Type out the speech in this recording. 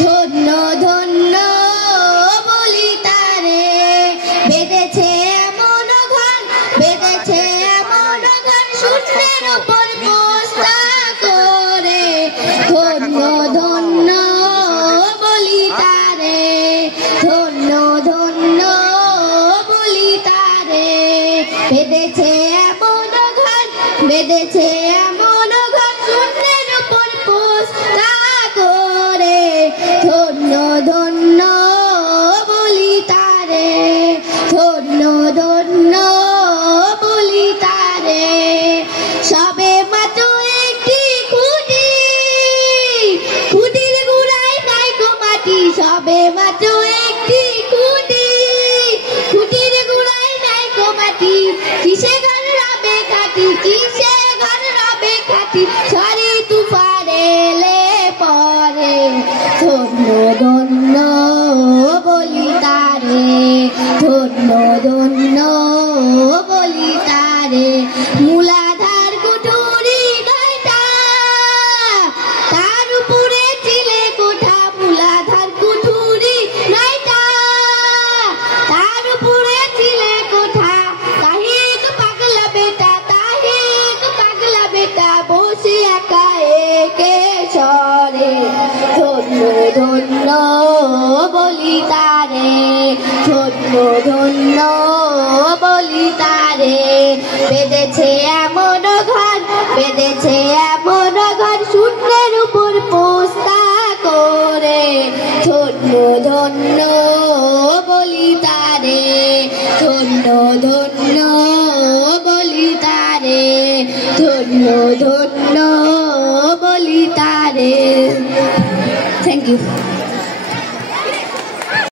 ধন্য ধন্য বলি তারে, বেঁধেছে এমন ঘর, বেঁধেছে এমন ঘর, শূন্যের উপর পোস্তা করে। ধন্য ধন্য বলি তারে, ধন্য ধন্য বলি তারে, বেঁধেছে এমন ঘর, বেঁধেছে এমন ঘর, শূন্যের উপর পোস্তা করে। ধন্য ধন্য বলি তারে, ধন্য ধন্য বলি তারে। সবে মাত্র একটি খুঁটি, খুঁটির গুড়ায় নাই গো মাটি, সবে মাত্র একটি খুঁটি, খুঁটির গুড়ায় নাই গো মাটি। কিসে ঘর রবে কাটি, কিসে ঘর রবে কাটি, ঝড়ে তুফান এলে পরে। ধন্য ধন্য বলি তারে, ধন্য ধন্য বলি তারে। মূলাধার কুঠুরি নয়টা, তার উপরে চিলে কোঠা, মূলাধার কুঠুরি নয়টা, তার উপরে চিলে কোঠা। তাহে তো পাগলা বেটা, তাহে তো পাগলা বেটা, বসে একা একে সরে। ধন্য ধন্য বলি তারে, ধন্য ধন্য বলি তারে, বেঁধেছে এমন ঘর, বেঁধেছে এমন ঘর, শূন্যের উপর পোস্তা করে। ধন্য ধন্য বলি তারে, ধন্য ধন্য বলি তারে, ধন্য ধন্য বলি তারে। Thank you.